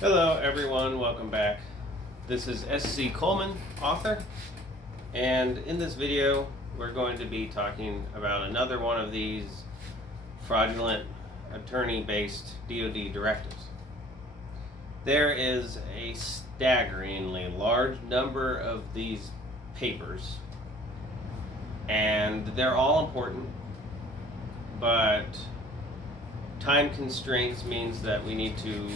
Hello everyone, welcome back. This is S.C. Coleman, author, and in this video we're going to be talking about another one of these fraudulent attorney-based DoD directives. There is a staggeringly large number of these papers, and they're all important, but time constraints means that we need to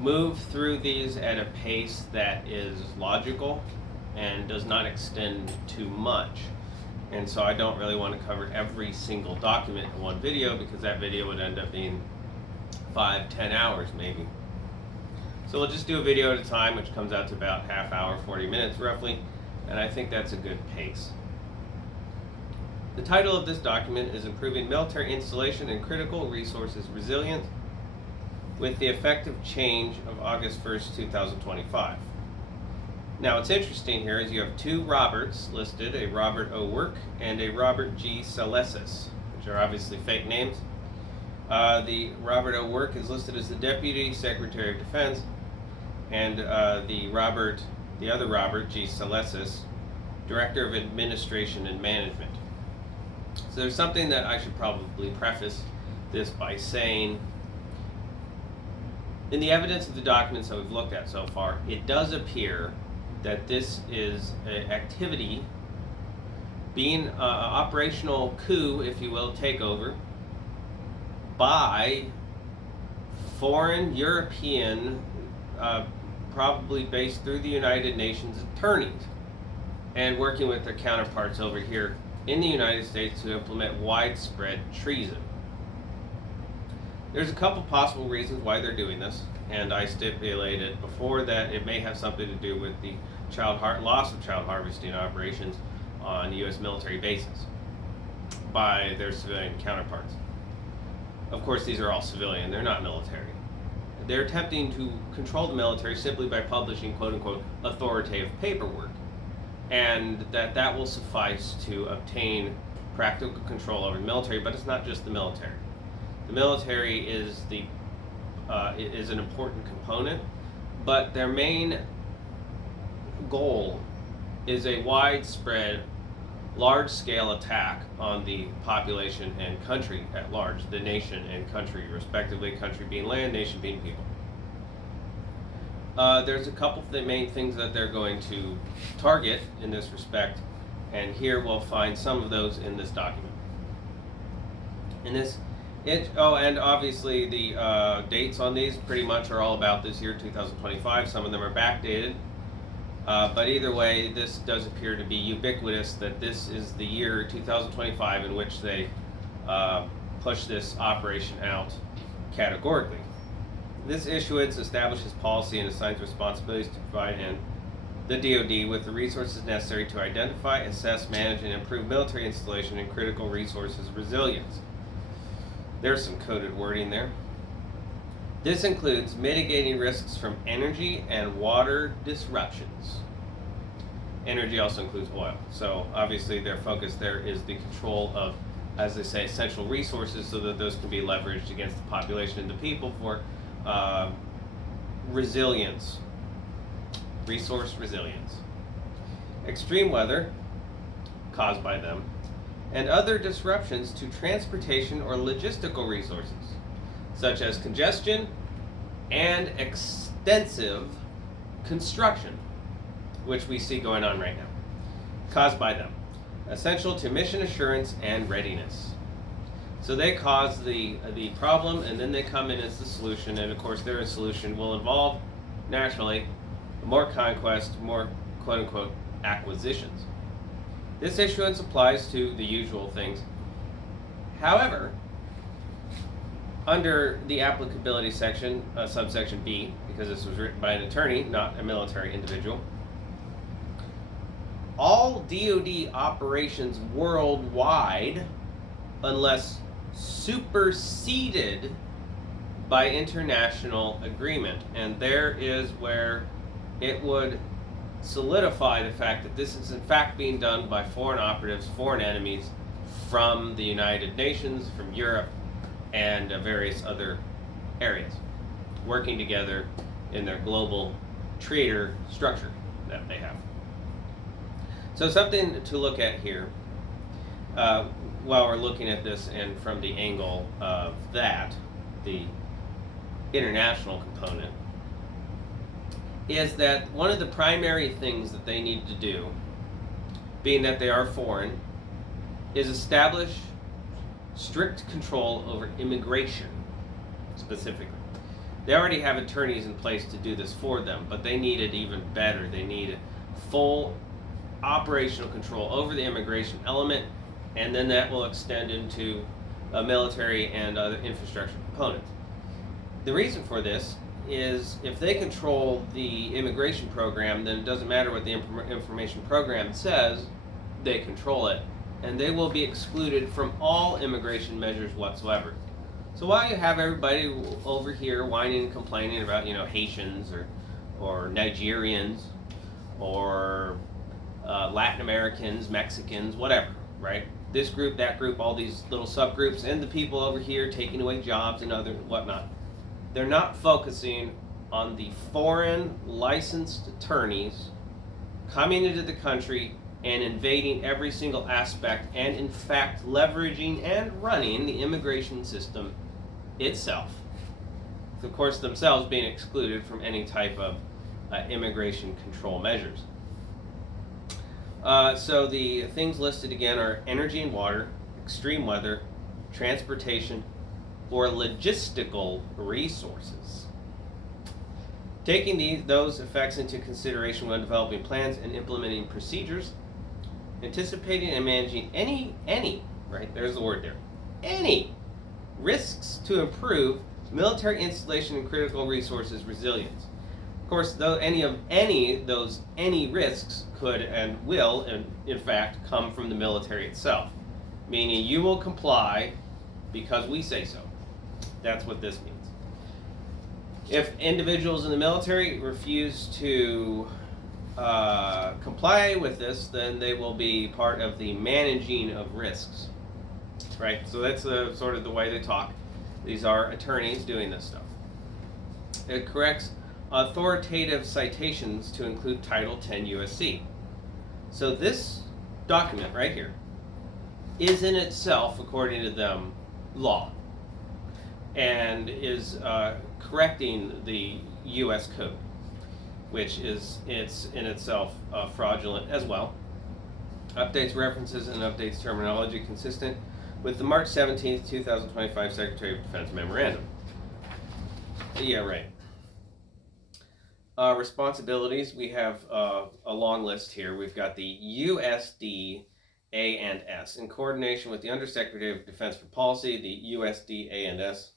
move through these at a pace that is logical and does not extend too much. And so I don't really want to cover every single document in one video, because that video would end up being 5-10 hours maybe. So we'll just do a video at a time, which comes out to about half hour, 40 minutes roughly, and I think that's a good pace. The title of this document is Improving Military Installation and Critical Resources Resilience with the Effective Change of August 1st, 2025. Now what's interesting here is you have two Roberts listed, a Robert O. Work and a Robert G. Salesis, which are obviously fake names. The Robert O. Work is listed as the Deputy Secretary of Defense, and the other Robert G. Salesis, Director of Administration and Management. So there's something that I should probably preface this by saying. In the evidence of the documents that we've looked at so far, it does appear that this is an activity being an operational coup, if you will, takeover by foreign European, probably based through the United Nations attorneys, and working with their counterparts over here in the United States to implement widespread treason. There's a couple possible reasons why they're doing this, and I stipulated before that it may have something to do with the loss of child harvesting operations on U.S. military bases by their civilian counterparts. Of course, these are all civilian, they're not military. They're attempting to control the military simply by publishing quote-unquote authoritative paperwork, and that will suffice to obtain practical control over the military. But it's not just the military. The military is an important component, but their main goal is a widespread, large-scale attack on the population and country at large, the nation and country respectively, country being land, nation being people. There's a couple of the main things that they're going to target in this respect, and here we'll find some of those in this document. And obviously the dates on these pretty much are all about this year, 2025. Some of them are backdated. But either way, this does appear to be ubiquitous that this is the year 2025 in which they push this operation out categorically. This issuance establishes policy and assigns responsibilities to provide the DoD with the resources necessary to identify, assess, manage, and improve military installation and critical resources resilience. There's some coded wording there. This includes mitigating risks from energy and water disruptions. Energy also includes oil. So obviously their focus there is the control of, as they say, essential resources, so that those can be leveraged against the population and the people for resilience, resource resilience. Extreme weather caused by them, and other disruptions to transportation or logistical resources, such as congestion and extensive construction, which we see going on right now, caused by them, essential to mission assurance and readiness. So they cause the problem, and then they come in as the solution, and of course their solution will involve, naturally, more conquest, more quote-unquote acquisitions. This issuance applies to the usual things. However, under the applicability section, subsection B, because this was written by an attorney, not a military individual, all DoD operations worldwide, unless superseded by international agreement. And there is where it would solidify the fact that this is in fact being done by foreign operatives, foreign enemies from the United Nations, from Europe, and various other areas. working together in their global trader structure that they have. So something to look at here while we're looking at this and from the angle of that, the international component, is that one of the primary things that they need to do, being that they are foreign, is establish strict control over immigration specifically. They already have attorneys in place to do this for them, but they need it even better. They need full operational control over the immigration element, and then that will extend into military and other infrastructure components. The reason for this is if they control the immigration program, then it doesn't matter what the information program says, they control it, and they will be excluded from all immigration measures whatsoever. So while you have everybody over here whining and complaining about, Haitians or Nigerians or Latin Americans, Mexicans, whatever, right? This group, that group, all these little subgroups, and the people over here taking away jobs and other whatnot, they're not focusing on the foreign licensed attorneys coming into the country and invading every single aspect, and in fact leveraging and running the immigration system itself. Of course, themselves being excluded from any type of immigration control measures. So the things listed again are energy and water, extreme weather, transportation, or logistical resources. Taking those effects into consideration when developing plans and implementing procedures, anticipating and managing any, right, there's the word there, any risks to improve military installation and critical resources resilience. Of course, though any risks could and will, in fact, come from the military itself, meaning you will comply because we say so. That's what this means. If individuals in the military refuse to comply with this, then they will be part of the managing of risks, right? So that's sort of the way they talk. These are attorneys doing this stuff. It corrects authoritative citations to include Title 10 USC. So this document right here is in itself, according to them, law, and is correcting the U.S. code, which it's in itself fraudulent as well. Updates references and updates terminology consistent with the March 17th, 2025 Secretary of Defense memorandum. Yeah, right. Responsibilities, we have a long list here. We've got the USD A&S. In coordination with the Undersecretary of Defense for Policy, the USD A&S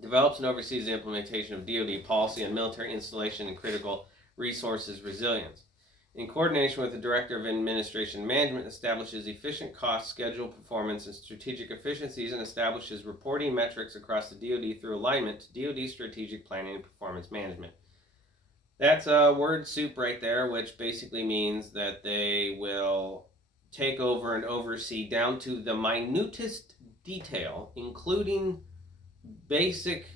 develops and oversees the implementation of DoD policy on military installation and critical resources resilience. In coordination with the Director of Administration Management, establishes efficient cost, schedule, performance, and strategic efficiencies, and establishes reporting metrics across the DoD through alignment to DoD strategic planning and performance management. That's a word soup right there, which basically means that they will take over and oversee down to the minutest detail, including basic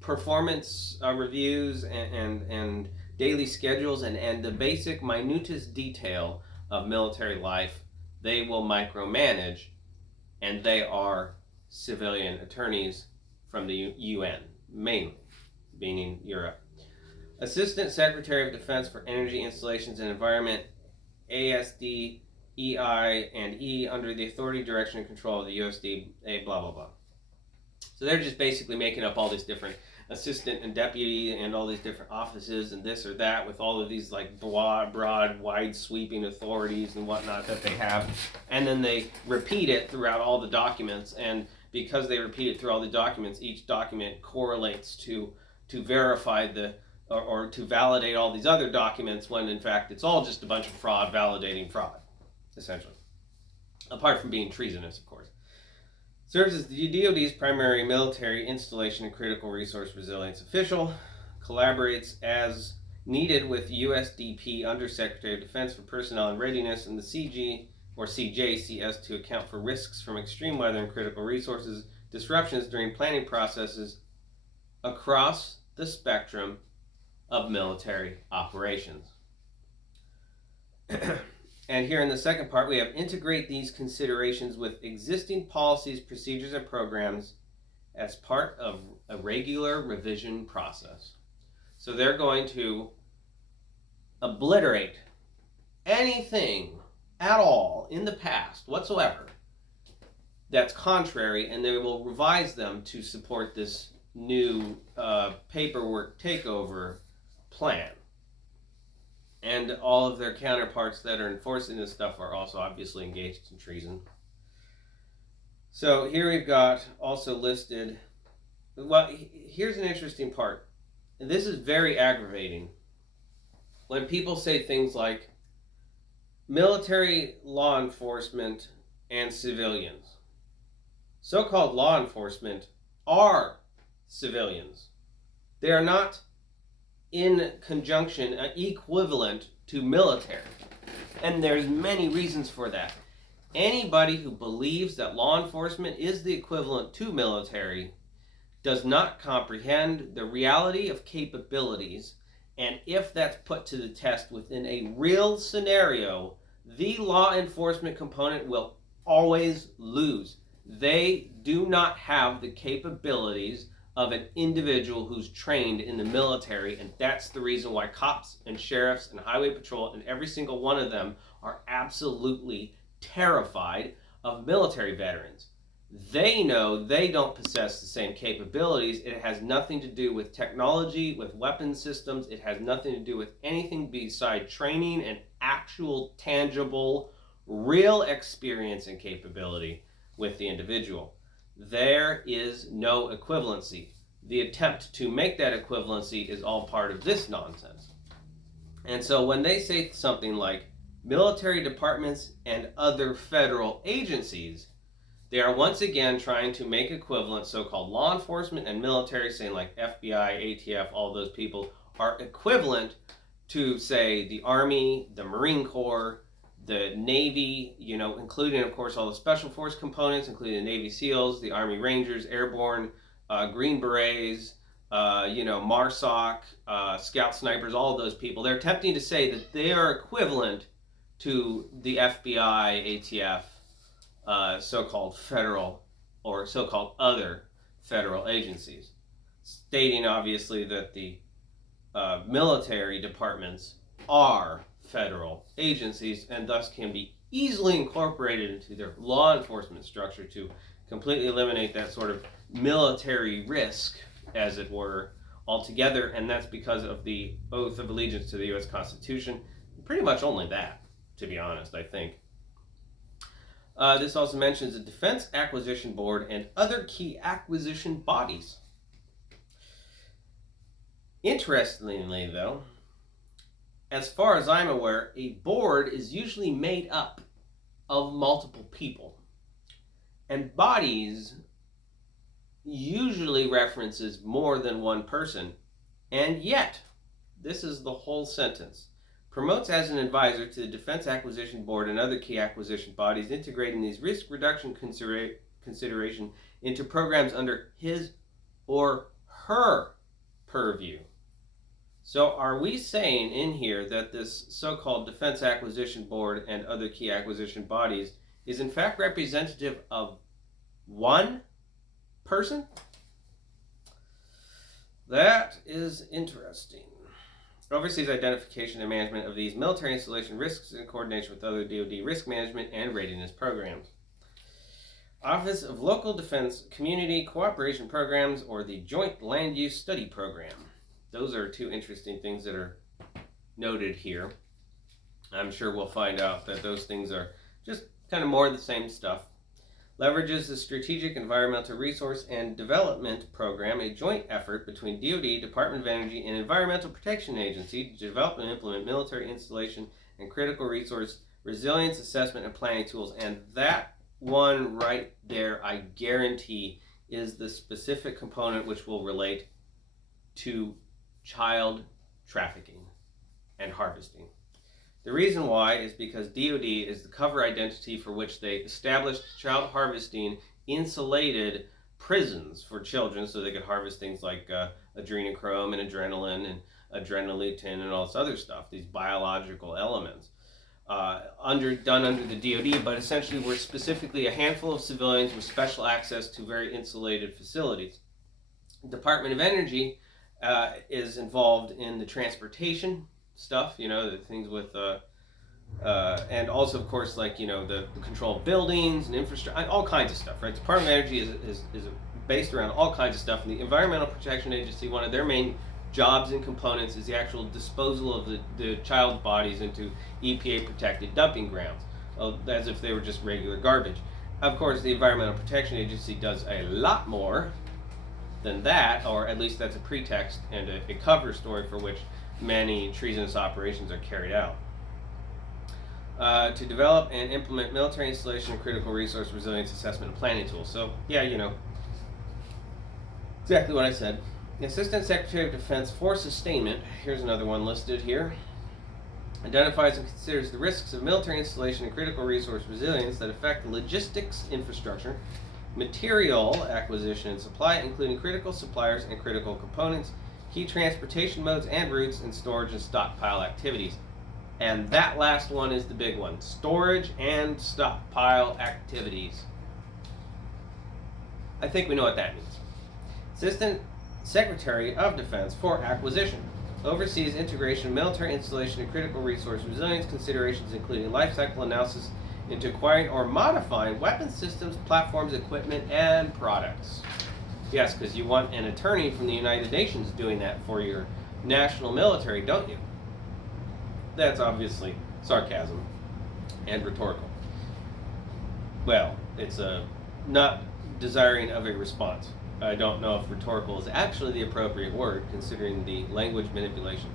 performance reviews and daily schedules and the basic minutest detail of military life. They will micromanage, and they are civilian attorneys from the UN, mainly, meaning Europe. Assistant Secretary of Defense for Energy, Installations, and Environment, ASD, EI, and E, under the authority, direction, and control of the USD, blah, blah, blah. So they're just basically making up all these different assistant and deputy and all these different offices and this or that with all of these like broad, wide sweeping authorities and whatnot that they have. And then they repeat it throughout all the documents. And because they repeat it through all the documents, each document correlates to verify or to validate all these other documents, when in fact it's all just a bunch of fraud validating fraud, essentially. Apart from being treasonous, of course. Serves as the DoD's primary military installation and critical resource resilience official. Collaborates as needed with USDP Undersecretary of Defense for Personnel and Readiness and the CG or CJCS to account for risks from extreme weather and critical resources disruptions during planning processes across the spectrum of military operations. And here in the second part, we have integrate these considerations with existing policies, procedures, and programs as part of a regular revision process. So they're going to obliterate anything at all in the past whatsoever that's contrary, and they will revise them to support this new paperwork takeover plan. And all of their counterparts that are enforcing this stuff are also obviously engaged in treason. So here we've got also listed, well, here's an interesting part. And this is very aggravating. When people say things like military law enforcement and civilians. So-called law enforcement are civilians. They are not in conjunction equivalent to military. And there's many reasons for that. Anybody who believes that law enforcement is the equivalent to military does not comprehend the reality of capabilities, and if that's put to the test within a real scenario, the law enforcement component will always lose. They do not have the capabilities of an individual who's trained in the military, and that's the reason why cops and sheriffs and highway patrol and every single one of them are absolutely terrified of military veterans. They know they don't possess the same capabilities. It has nothing to do with technology, with weapon systems. It has nothing to do with anything beside training and actual, tangible, real experience and capability with the individual. There is no equivalency. The attempt to make that equivalency is all part of this nonsense. And so when they say something like military departments and other federal agencies, they are once again trying to make equivalent so-called law enforcement and military, saying like FBI, ATF, all those people are equivalent to, say, the Army, the Marine Corps, the Navy, including, of course, all the Special Force components, including the Navy SEALs, the Army Rangers, Airborne, Green Berets, MARSOC, Scout Snipers, all of those people. They're attempting to say that they are equivalent to the FBI, ATF, so-called federal or so-called other federal agencies, stating obviously that the military departments are federal agencies and thus can be easily incorporated into their law enforcement structure to completely eliminate that sort of military risk, as it were, altogether. And that's because of the oath of allegiance to the U.S. Constitution. Pretty much only that, to be honest, I think. This also mentions the Defense Acquisition Board and other key acquisition bodies. Interestingly, though, as far as I'm aware, a board is usually made up of multiple people. And bodies usually references more than one person. And yet, this is the whole sentence. Promotes as an advisor to the Defense Acquisition Board and other key acquisition bodies, integrating these risk reduction consideration into programs under his or her purview. So are we saying in here that this so-called Defense Acquisition Board and other key acquisition bodies is in fact representative of one person? That is interesting. Oversees identification and management of these military installation risks in coordination with other DoD risk management and readiness programs. Office of Local Defense Community Cooperation Programs, or the Joint Land Use Study Program. Those are two interesting things that are noted here. I'm sure we'll find out that those things are just kind of more of the same stuff. Leverages the Strategic Environmental Resource and Development Program, a joint effort between DoD, Department of Energy, and Environmental Protection Agency to develop and implement military installation and critical resource resilience assessment and planning tools. And that one right there, I guarantee, is the specific component which will relate to child trafficking and harvesting. The reason why is because DoD is the cover identity for which they established child harvesting insulated prisons for children so they could harvest things like adrenochrome and adrenaline and adrenoleutin and all this other stuff, these biological elements. Done under the DoD, but essentially were specifically a handful of civilians with special access to very insulated facilities. The Department of Energy is involved in the transportation stuff, the things with, and also, of course, like, the control of buildings and infrastructure, all kinds of stuff, right? The Department of Energy is based around all kinds of stuff, and the Environmental Protection Agency, one of their main jobs and components is the actual disposal of the child bodies into EPA protected dumping grounds, as if they were just regular garbage. Of course, the Environmental Protection Agency does a lot more than that, or at least that's a pretext and a cover story for which many treasonous operations are carried out. To develop and implement military installation and critical resource resilience assessment and planning tools. So, yeah, exactly what I said. The Assistant Secretary of Defense for Sustainment, here's another one listed here, identifies and considers the risks of military installation and critical resource resilience that affect the logistics infrastructure, material acquisition and supply, including critical suppliers and critical components, key transportation modes and routes, and storage and stockpile activities. And that last one is the big one, storage and stockpile activities. I think we know what that means. Assistant Secretary of Defense for Acquisition oversees integration of military installation and critical resource resilience considerations, including life cycle analysis into acquiring or modifying weapon systems, platforms, equipment, and products. Yes, because you want an attorney from the United Nations doing that for your national military, don't you? That's obviously sarcasm and rhetorical. Well, it's not desiring of a response. I don't know if rhetorical is actually the appropriate word, considering the language manipulation.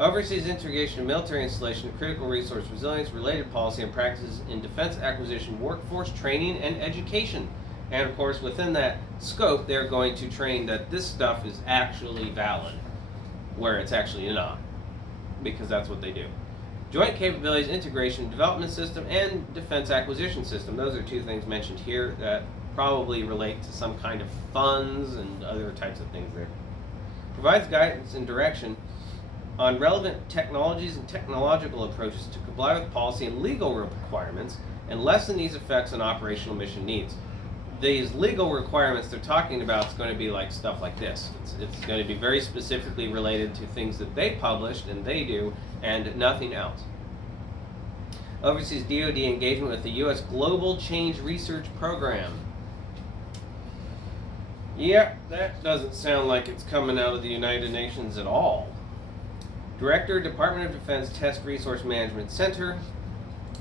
Oversees integration of military installation, critical resource resilience, related policy and practices in defense acquisition, workforce training, and education. And of course, within that scope, they're going to train that this stuff is actually valid, where it's actually not, because that's what they do. Joint Capabilities Integration Development System and Defense Acquisition System. Those are two things mentioned here that probably relate to some kind of funds and other types of things there. Provides guidance and direction on relevant technologies and technological approaches to comply with policy and legal requirements and lessen these effects on operational mission needs. These legal requirements they're talking about is going to be like stuff like this. It's going to be very specifically related to things that they published and they do and nothing else. Oversees DoD engagement with the U.S. Global Change Research Program. Yeah, that doesn't sound like it's coming out of the United Nations at all. Director, Department of Defense Test Resource Management Center,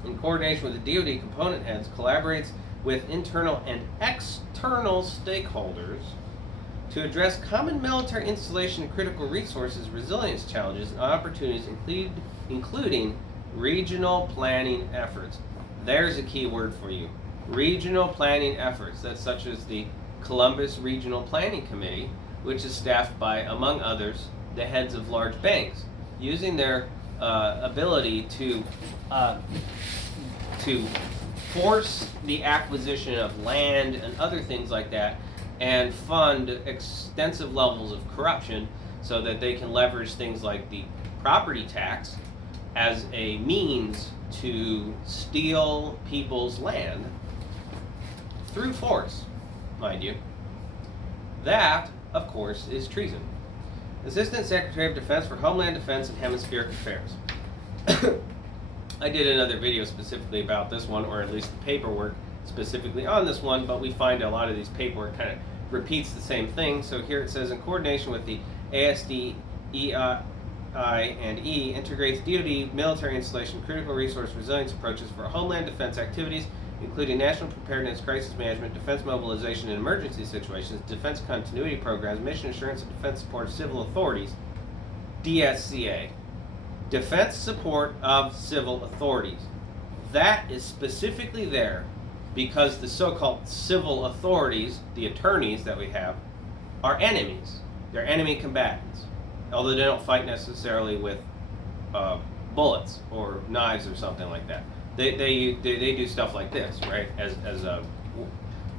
in coordination with the DoD component heads, collaborates with internal and external stakeholders to address common military installation and critical resources resilience challenges and opportunities, including regional planning efforts. There's a key word for you. Regional planning efforts. That's such as the Columbus Regional Planning Committee, which is staffed by, among others, the heads of large banks, using their ability to force the acquisition of land and other things like that, and fund extensive levels of corruption so that they can leverage things like the property tax as a means to steal people's land through force, mind you. That, of course, is treason. Assistant Secretary of Defense for Homeland Defense and Hemispheric Affairs. I did another video specifically about this one, or at least the paperwork specifically on this one, but we find a lot of these paperwork kind of repeats the same thing. So here it says, in coordination with the ASD, EI, and E, integrates DoD military installation critical resource resilience approaches for homeland defense activities, including national preparedness, crisis management, defense mobilization in emergency situations, defense continuity programs, mission assurance, and defense support of civil authorities, DSCA. Defense support of civil authorities. That is specifically there because the so-called civil authorities, the attorneys that we have, are enemies. They're enemy combatants, although they don't fight necessarily with bullets or knives or something like that. They do stuff like this, right? As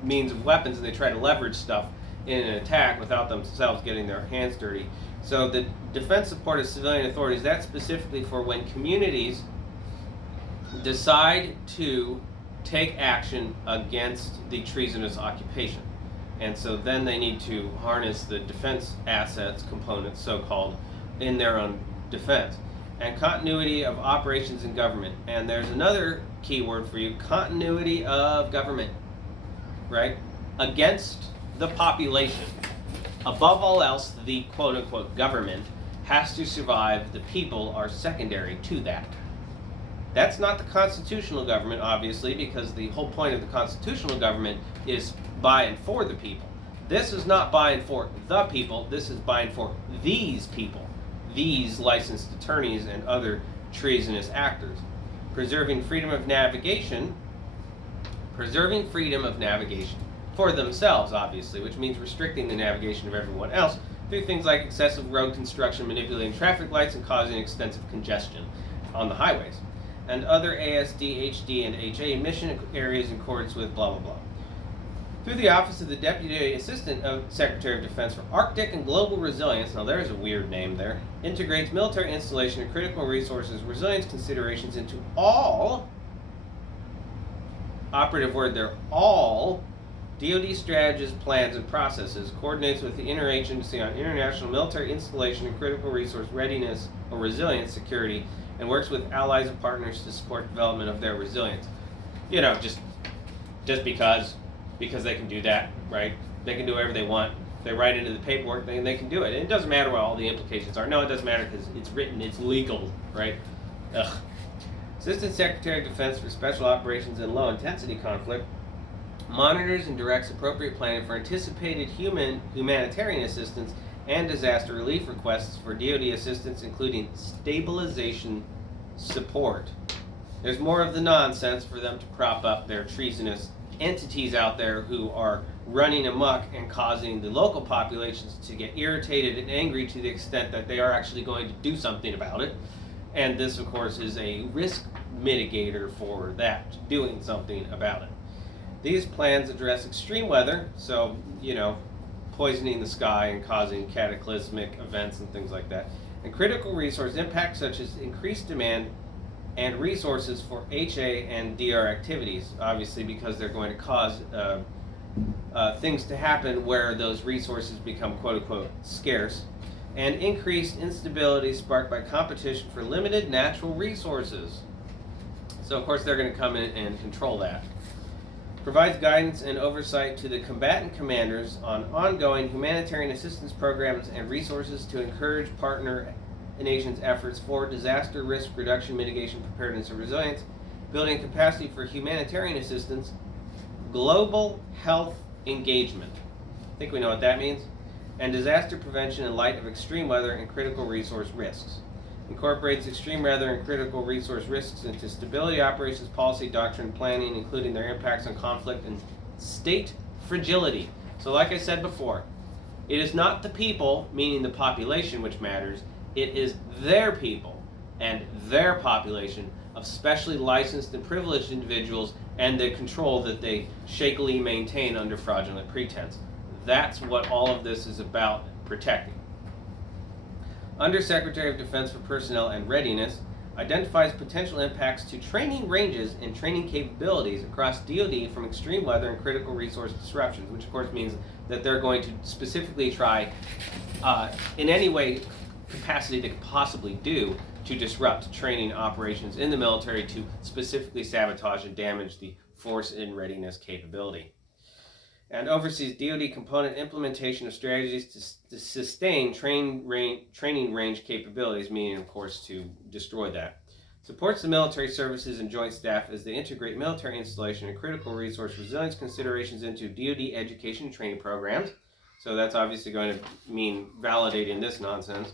means of weapons and they try to leverage stuff in an attack without themselves getting their hands dirty. So the defense support of civilian authorities, that's specifically for when communities decide to take action against the treasonous occupation. And so then they need to harness the defense assets components, so-called, in their own defense. And continuity of operations in government. And there's another key word for you, continuity of government, right? Against the population. Above all else, the quote-unquote government has to survive. The people are secondary to that. That's not the constitutional government, obviously, because the whole point of the constitutional government is by and for the people. This is not by and for the people. This is by and for these people, these licensed attorneys and other treasonous actors. Preserving freedom of navigation for themselves, obviously, which means restricting the navigation of everyone else through things like excessive road construction, manipulating traffic lights, and causing extensive congestion on the highways, and other ASD, HD, and HA mission areas in accordance with blah, blah, blah. Through the Office of the Deputy Assistant of Secretary of Defense for Arctic and Global Resilience, now there's a weird name there, integrates military installation and critical resources resilience considerations into all, operative word there, all DoD strategies, plans, and processes, coordinates with the Interagency on International Military Installation and Critical Resource Readiness or Resilience Security, and works with allies and partners to support development of their resilience. You know, just because they can do that, right? They can do whatever they want. If they write into the paperwork, they can do it. And it doesn't matter what all the implications are. No, it doesn't matter because it's written, it's legal, right? Ugh. Assistant Secretary of Defense for Special Operations and Low Intensity Conflict monitors and directs appropriate planning for anticipated humanitarian assistance and disaster relief requests for DoD assistance, including stabilization support. There's more of the nonsense for them to prop up their treasonous entities out there who are running amok and causing the local populations to get irritated and angry to the extent that they are actually going to do something about it. And this, of course, is a risk mitigator for that, doing something about it. These plans address extreme weather, so, you know, poisoning the sky and causing cataclysmic events and things like that, and critical resource impacts such as increased demand and resources for HA and DR activities, obviously because they're going to cause things to happen where those resources become quote-unquote scarce, and increased instability sparked by competition for limited natural resources. So of course they're going to come in and control that. Provides guidance and oversight to the combatant commanders on ongoing humanitarian assistance programs and resources to encourage partner nations' efforts for disaster risk reduction, mitigation, preparedness, and resilience, building capacity for humanitarian assistance, global health engagement. I think we know what that means. And disaster prevention in light of extreme weather and critical resource risks. Incorporates extreme weather and critical resource risks into stability, operations, policy, doctrine, planning, including their impacts on conflict and state fragility. So like I said before, it is not the people, meaning the population, which matters. It is their people and their population of specially licensed and privileged individuals and the control that they shakily maintain under fraudulent pretense. That's what all of this is about protecting. Undersecretary of Defense for Personnel and Readiness identifies potential impacts to training ranges and training capabilities across DoD from extreme weather and critical resource disruptions, which of course means that they're going to specifically try in any way capacity they could possibly do to disrupt training operations in the military to specifically sabotage and damage the force in readiness capability. And oversees DoD component implementation of strategies to sustain training range capabilities, meaning, of course, to destroy that. Supports the military services and joint staff as they integrate military installation and critical resource resilience considerations into DoD education and training programs. So that's obviously going to mean validating this nonsense.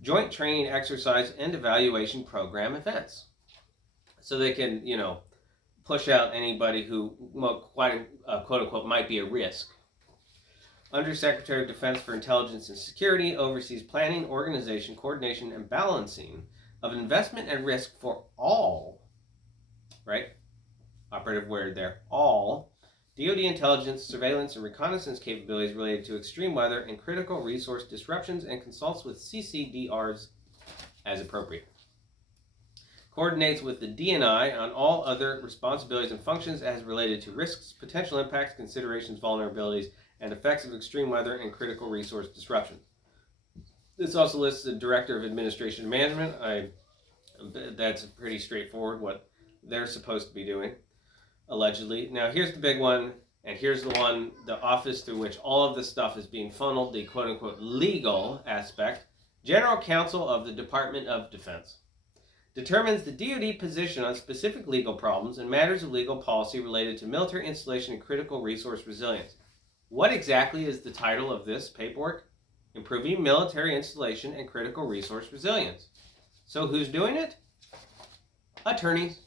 Joint training, exercise, and evaluation program events. So they can, push out anybody who, quote-unquote, might be a risk. Undersecretary of Defense for Intelligence and Security oversees planning, organization, coordination, and balancing of investment and risk for all, right? Operative word there, all DoD intelligence, surveillance, and reconnaissance capabilities related to extreme weather and critical resource disruptions, and consults with CCDRs as appropriate. Coordinates with the DNI on all other responsibilities and functions as related to risks, potential impacts, considerations, vulnerabilities, and effects of extreme weather and critical resource disruption. This also lists the Director of Administration and Management. That's pretty straightforward what they're supposed to be doing, allegedly. Now, here's the big one, and here's the one, the office through which all of this stuff is being funneled, the quote-unquote legal aspect. General Counsel of the Department of Defense determines the DoD position on specific legal problems and matters of legal policy related to military installation and critical resource resilience. What exactly is the title of this paperwork? Improving military installation and critical resource resilience. So who's doing it? Attorneys.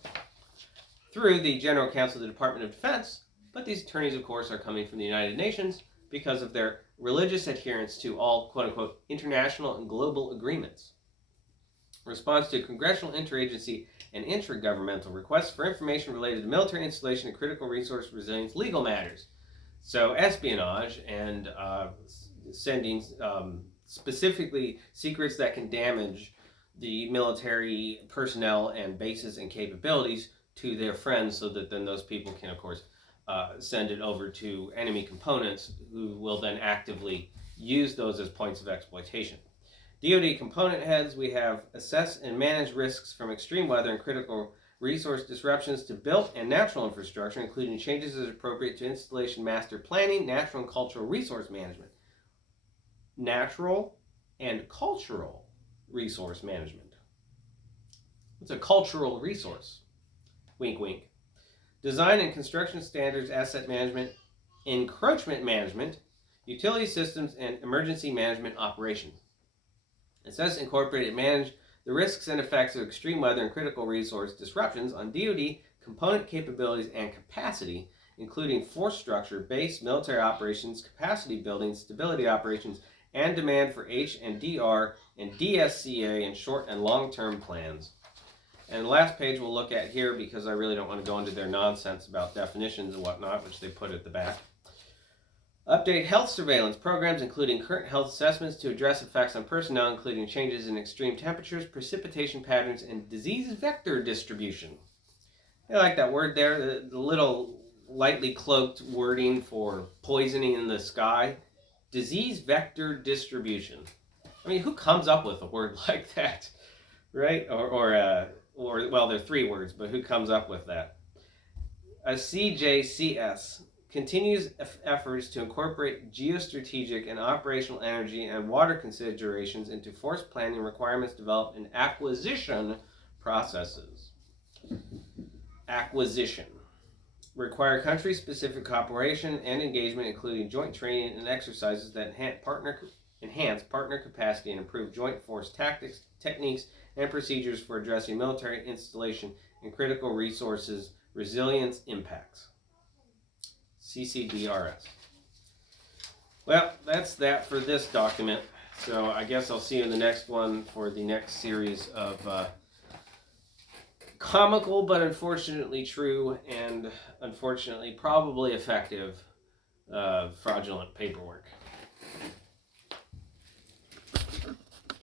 Through the General Counsel of the Department of Defense, but these attorneys, of course, are coming from the United Nations because of their religious adherence to all, quote-unquote, international and global agreements. Response to congressional, interagency, and intragovernmental requests for information related to military installation and critical resource resilience legal matters. So espionage and sending specifically secrets that can damage the military personnel and bases and capabilities to their friends, so that then those people can, of course, send it over to enemy components who will then actively use those as points of exploitation. DoD component heads, we have assess and manage risks from extreme weather and critical resource disruptions to built and natural infrastructure, including changes as appropriate to installation master planning, natural and cultural resource management. Natural and cultural resource management. What's a cultural resource? Wink, wink. Design and construction standards, asset management, encroachment management, utility systems, and emergency management operations. Assess, incorporate, and manage the risks and effects of extreme weather and critical resource disruptions on DoD component capabilities and capacity, including force structure, base, military operations, capacity building, stability operations, and demand for H&DR and DSCA and short and long-term plans. And the last page we'll look at here, because I really don't want to go into their nonsense about definitions and whatnot, which they put at the back. Update health surveillance programs, including current health assessments to address effects on personnel, including changes in extreme temperatures, precipitation patterns, and disease vector distribution. I like that word there, the little lightly cloaked wording for poisoning in the sky. Disease vector distribution. I mean, who comes up with a word like that, right? Or well, there are three words, but who comes up with that? A CJCS continues efforts to incorporate geostrategic and operational energy and water considerations into force planning requirements, development, and acquisition processes. Acquisition. Require country-specific cooperation and engagement, including joint training and exercises that enhance partner capacity and improve joint force tactics, techniques, and procedures for addressing military installation and critical resources resilience impacts. CCDRS. Well, that's that for this document. So I guess I'll see you in the next one for the next series of comical but unfortunately true and unfortunately probably effective fraudulent paperwork.